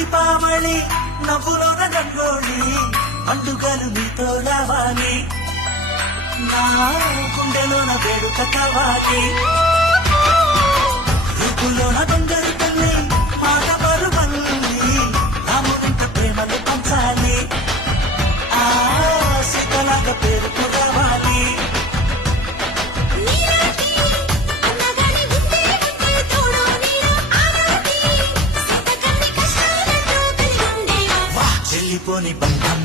దీపావళి నవ్వులోన రంగోళి పండుగలు మీతో రావాలి నా గుండెలోన వేడుక కావాలి రూపులోన బంగారు తల్లి మాట పరువల్లి రామునింట ప్రేమలు పంచాలి ఆ సీతలాగా పేరుకు రావాలి చెల్లిపోని బంధం